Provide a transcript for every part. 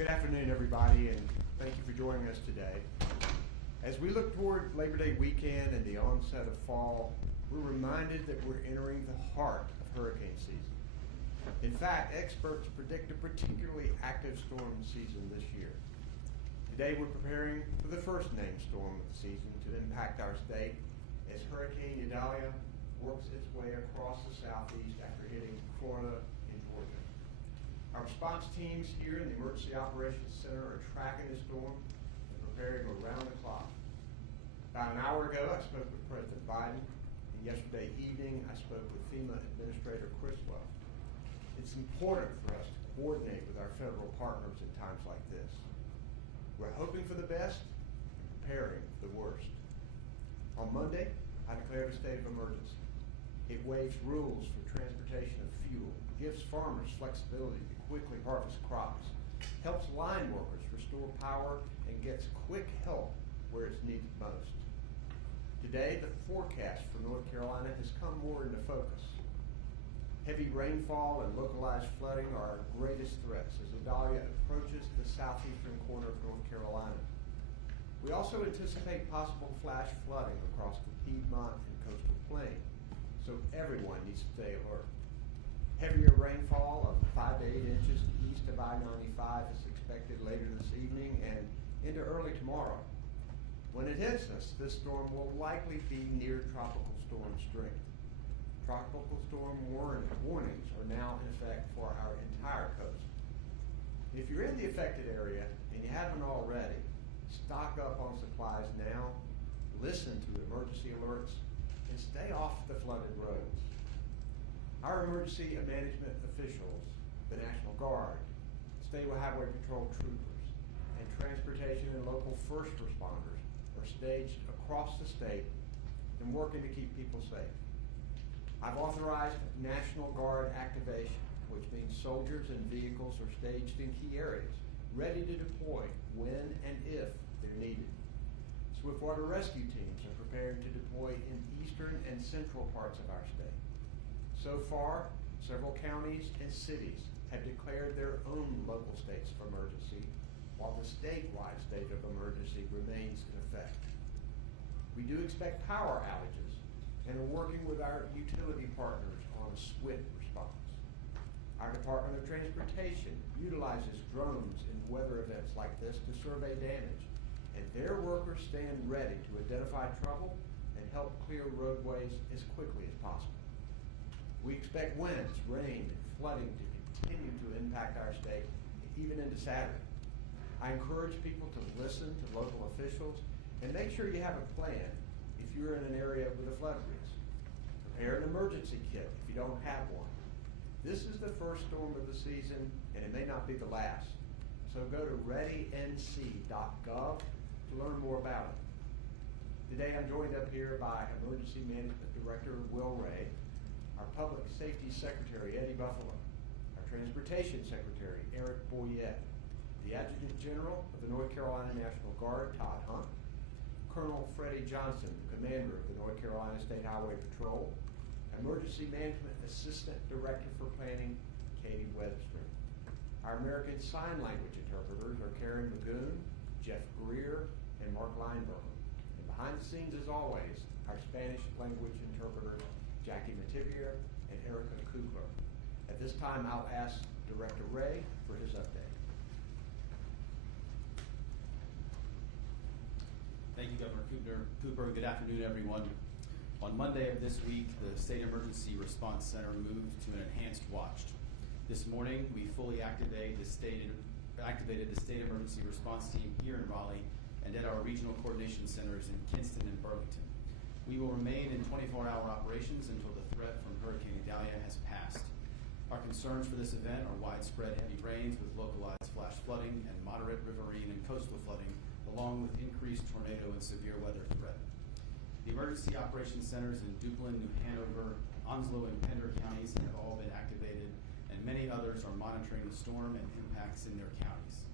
Good afternoon, everybody, and thank you for joining us today. As we look toward Labor Day weekend and the onset of fall, we're reminded that we're entering the heart of hurricane season. In fact, experts predict a particularly active storm season this year. Today, we're preparing for the first named storm of the season to impact our state as Hurricane Idalia works its way across the southeast after hitting Florida and Georgia. Our response teams here in the Emergency Operations Center are tracking the storm and preparing around the clock. About an hour ago, I spoke with President Biden, and yesterday evening, I spoke with FEMA Administrator Criswell. It's important for us to coordinate with our federal partners at times like this. We're hoping for the best and preparing for the worst. On Monday, I declared a state of emergency. It waives rules for transportation of fuel, gives farmers flexibility to quickly harvest crops, helps line workers restore power, and gets quick help where it's needed most. Today, the forecast for North Carolina has come more into focus. Heavy rainfall and localized flooding are our greatest threats as Idalia approaches the southeastern corner of North Carolina. We also anticipate possible flash flooding across the Piedmont and coastal plain, so everyone needs to stay alert. Heavier rainfall of 5 to 8 inches east of I-95 is expected later this evening and into early tomorrow. When it hits us, this storm will likely be near tropical storm strength. Tropical storm warnings are now in effect for our entire coast. If you're in the affected area and you haven't already, stock up on supplies now, listen to emergency alerts, and stay off the flooded roads. Our emergency management officials, the National Guard, State Highway Patrol troopers, and transportation and local first responders are staged across the state and working to keep people safe. I've authorized National Guard activation, which means soldiers and vehicles are staged in key areas, ready to deploy when and if they're needed. Swiftwater rescue teams are prepared to deploy in eastern and central parts of our state. So far, several counties and cities have declared their own local states of emergency, while the statewide state of emergency remains in effect. We do expect power outages and are working with our utility partners on a swift response. Our Department of Transportation utilizes drones in weather events like this to survey damage, and their workers stand ready to identify trouble and help clear roadways as quickly as possible. We expect winds, rain, and flooding to continue to impact our state even into Saturday. I encourage people to listen to local officials and make sure you have a plan if you're in an area with a flood risk. Prepare an emergency kit if you don't have one. This is the first storm of the season, and it may not be the last. So go to readync.gov to learn more about it. Today I'm joined up here by Emergency Management Director Will Ray, our Public Safety Secretary Eddie Buffalo, our Transportation Secretary Eric Boyette, the Adjutant General of the North Carolina National Guard Todd Hunt, Colonel Freddie Johnson, the Commander of the North Carolina State Highway Patrol, Emergency Management Assistant Director for Planning Katie Webster. Our American Sign Language interpreters are Karen Magoon, Jeff Greer, and Mark Lineberger. And behind the scenes, as always, our Spanish language interpreters, Jackie Mativier and Erica Kugler. At this time, I'll ask Director Ray for his update. Thank you, Governor Cooper. Good afternoon, everyone. On Monday of this week, the State Emergency Response Center moved to an enhanced watch. This morning, we fully activated the State Emergency Response Team here in Raleigh and at our regional coordination centers in Kinston and Burlington. We will remain in 24-hour operations until the threat from Hurricane Idalia has passed. Our concerns for this event are widespread heavy rains with localized flash flooding and moderate riverine and coastal flooding, along with increased tornado and severe weather threat. The emergency operations centers in Duplin, New Hanover, Onslow, and Pender counties have all been activated, and many others are monitoring the storm and impacts in their counties.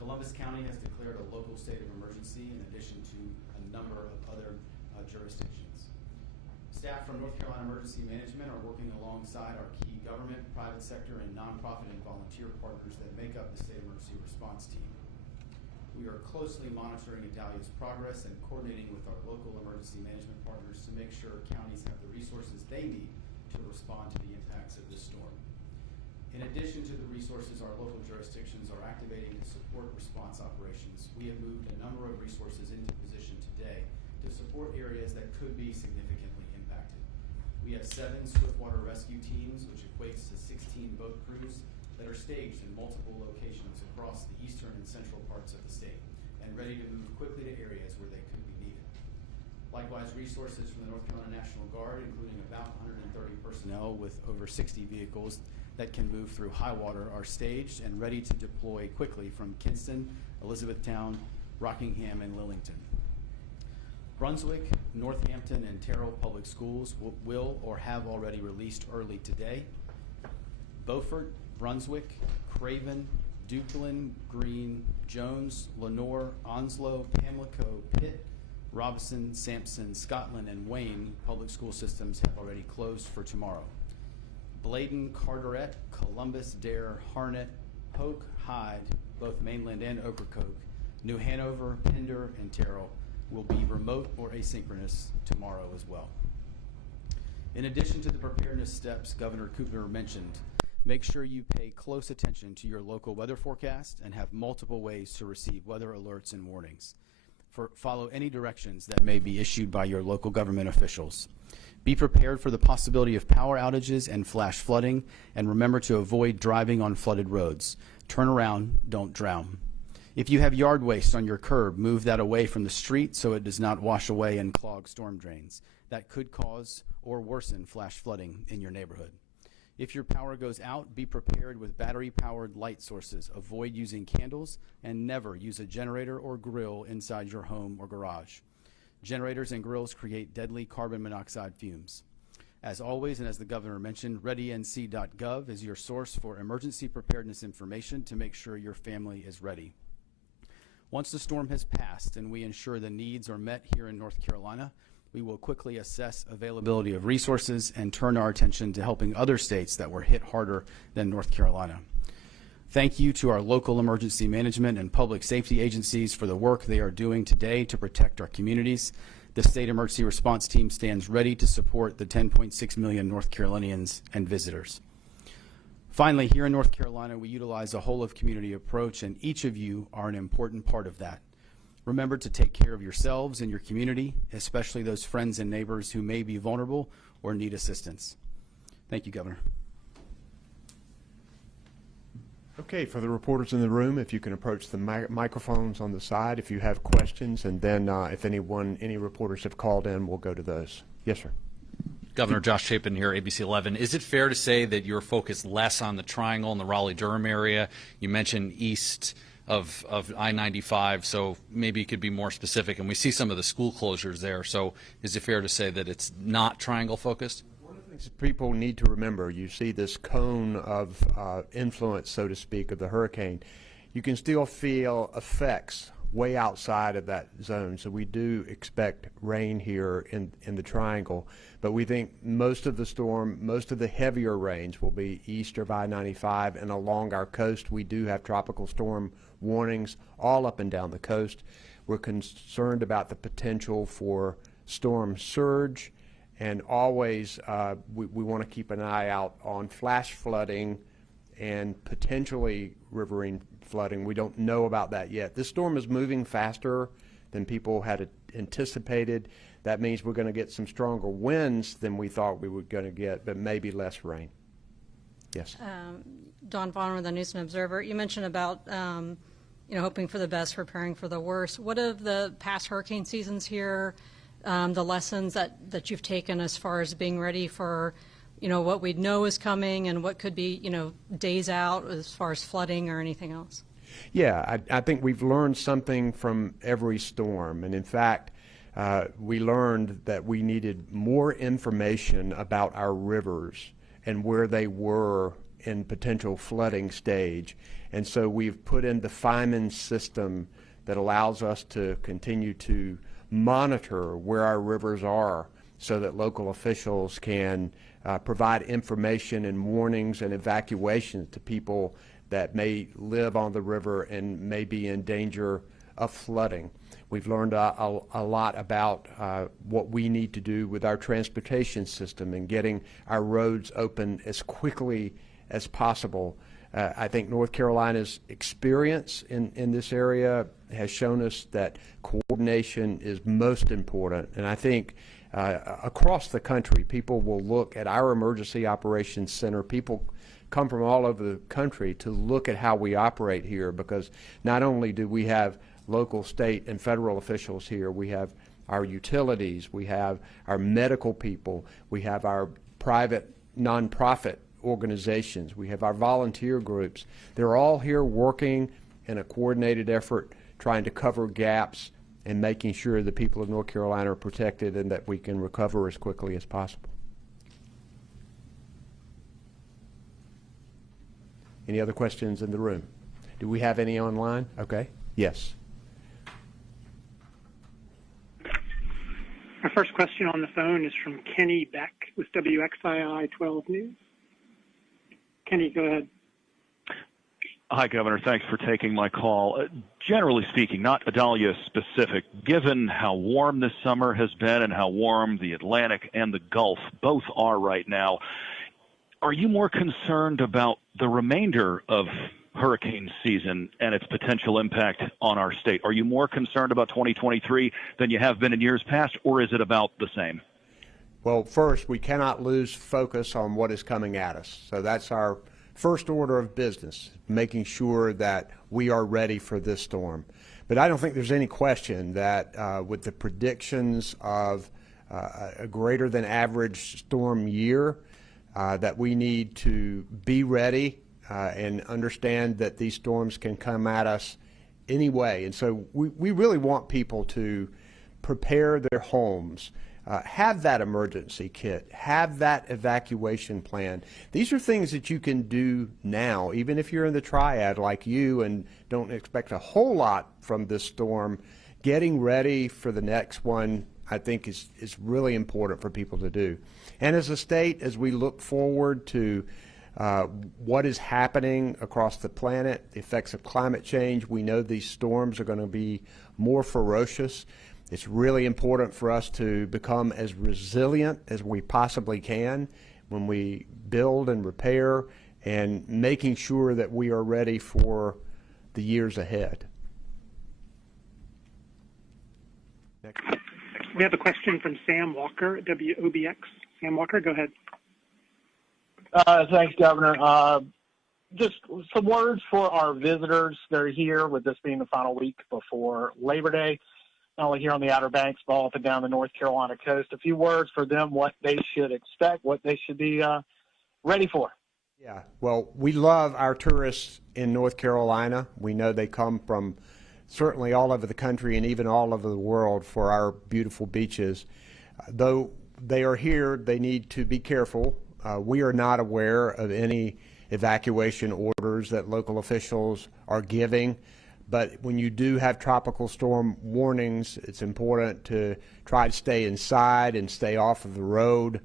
Columbus County has declared a local state of emergency in addition to a number of other jurisdictions. Staff from North Carolina Emergency Management are working alongside our key government, private sector, and nonprofit and volunteer partners that make up the State Emergency response team. We are closely monitoring Idalia's progress and coordinating with our local emergency management partners to make sure counties have the resources they need to respond to the impacts of this storm. In addition to the resources our local jurisdictions are activating to support response operations, we have moved a number of resources into position today to support areas that could be significantly impacted. We have 7 swiftwater rescue teams, which equates to 16 boat crews that are staged in multiple locations across the eastern and central parts of the state and ready to move quickly to areas where they could be needed. Likewise, resources from the North Carolina National Guard, including about 130 personnel with over 60 vehicles that can move through high water, are staged and ready to deploy quickly from Kinston, Elizabethtown, Rockingham, and Lillington. Brunswick, Northampton, and Terrell Public Schools will or have already released early today. Beaufort, Brunswick, Craven, Dukeland, Greene, Jones, Lenoir, Onslow, Pamlico, Pitt, Robinson, Sampson, Scotland, and Wayne public school systems have already closed for tomorrow. Bladen, Carteret, Columbus, Dare, Harnett, Polk, Hyde, both mainland and Ocracoke, New Hanover, Pender, and Terrell will be remote or asynchronous tomorrow as well. In addition to the preparedness steps Governor Cooper mentioned, make sure you pay close attention to your local weather forecast and have multiple ways to receive weather alerts and warnings. Follow any directions that may be issued by your local government officials. Be prepared for the possibility of power outages and flash flooding, and remember to avoid driving on flooded roads. Turn around, don't drown. If you have yard waste on your curb, move that away from the street so it does not wash away and clog storm drains. That could cause or worsen flash flooding in your neighborhood. If your power goes out, be prepared with battery-powered light sources. Avoid using candles and never use a generator or grill inside your home or garage. Generators and grills create deadly carbon monoxide fumes. As always, and as the governor mentioned, readync.gov is your source for emergency preparedness information to make sure your family is ready. Once the storm has passed and we ensure the needs are met here in North Carolina, we will quickly assess availability of resources and turn our attention to helping other states that were hit harder than North Carolina. Thank you to our local emergency management and public safety agencies for the work they are doing today to protect our communities. The State Emergency Response Team stands ready to support the 10.6 million North Carolinians and visitors. Finally, here in North Carolina, we utilize a whole-of-community approach, and each of you are an important part of that. Remember to take care of yourselves and your community, especially those friends and neighbors who may be vulnerable or need assistance. Thank you, Governor. Okay, for the reporters in the room, if you can approach the microphones on the side if you have questions, and then if any reporters have called in, we'll go to those. Yes, sir. Governor Josh Chapin here, ABC 11. Is it fair to say that you're focused less on the Triangle and the Raleigh-Durham area? You mentioned east of I-95, so maybe you could be more specific. And we see some of the school closures there, so is it fair to say that it's not Triangle focused? One of the things people need to remember, you see this cone of influence, so to speak, of the hurricane. You can still feel effects way outside of that zone, so we do expect rain here in the Triangle, but we think most of the heavier rains will be east of I-95 and along our coast. We do have tropical storm warnings all up and down the coast. We're concerned about the potential for storm surge, and always we want to keep an eye out on flash flooding and potentially riverine flooding. We don't know about that yet. This storm is moving faster than people had anticipated. That means we're going to get some stronger winds than we thought we were going to get, but maybe less rain. Yes. Dawn Bonner with the News and Observer. You mentioned about hoping for the best, preparing for the worst. What of the past hurricane seasons here, the lessons that you've taken as far as being ready for what we know is coming and what could be, days out as far as flooding or anything else? Yeah, I think we've learned something from every storm. And in fact, we learned that we needed more information about our rivers and where they were in potential flooding stage. And so we've put in the Feynman system that allows us to continue to monitor where our rivers are so that local officials can provide information and warnings and evacuations to people that may live on the river and may be in danger of flooding. We've learned a lot about what we need to do with our transportation system and getting our roads open as quickly as possible. I think North Carolina's experience in this area has shown us that coordination is most important. And I think across the country, people will look at our Emergency Operations Center. People come from all over the country to look at how we operate here, because not only do we have local, state, and federal officials here, we have our utilities, we have our medical people, we have our private nonprofit organizations, we have our volunteer groups. They're all here working in a coordinated effort, trying to cover gaps and making sure the people of North Carolina are protected and that we can recover as quickly as possible. Any other questions in the room? Do we have any online? Okay. Yes. Our first question on the phone is from Kenny Beck with WXII 12 News. Kenny, go ahead. Hi, Governor. Thanks for taking my call. Generally speaking, not Idalia specific, given how warm this summer has been and how warm the Atlantic and the Gulf both are right now, are you more concerned about the remainder of hurricane season and its potential impact on our state? Are you more concerned about 2023 than you have been in years past, or is it about the same? Well, first, we cannot lose focus on what is coming at us. So that's our first order of business, making sure that we are ready for this storm. But I don't think there's any question that with the predictions of a greater than average storm year, that we need to be ready and understand that these storms can come at us anyway. And so we really want people to prepare their homes, have that emergency kit, have that evacuation plan. These are things that you can do now, even if you're in the triad like you and don't expect a whole lot from this storm. Getting ready for the next one, I think, is really important for people to do. And as a state, as we look forward to what is happening across the planet, the effects of climate change, we know these storms are going to be more ferocious. It's really important for us to become as resilient as we possibly can when we build and repair, and making sure that we are ready for the years ahead. Next. We have a question from Sam Walker at WOBX. Sam Walker, go ahead. Thanks, Governor. Just some words for our visitors that are here, with this being the final week before Labor Day, not only here on the Outer Banks, but all up and down the North Carolina coast. A few words for them, what they should expect, what they should be ready for. Yeah, well, we love our tourists in North Carolina. We know they come from certainly all over the country and even all over the world for our beautiful beaches. Though they are here, they need to be careful. We are not aware of any evacuation orders that local officials are giving. But when you do have tropical storm warnings, it's important to try to stay inside and stay off of the road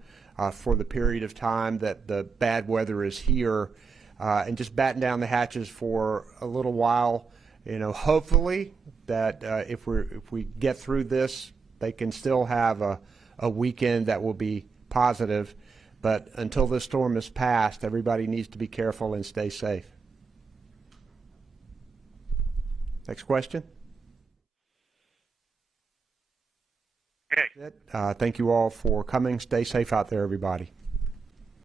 for the period of time that the bad weather is here, and just batten down the hatches for a little while. You know, hopefully that if we get through this, they can still have a weekend that will be positive. But until this storm is passed, everybody needs to be careful and stay safe. Next question. Okay. Thank you all for coming. Stay safe out there, everybody.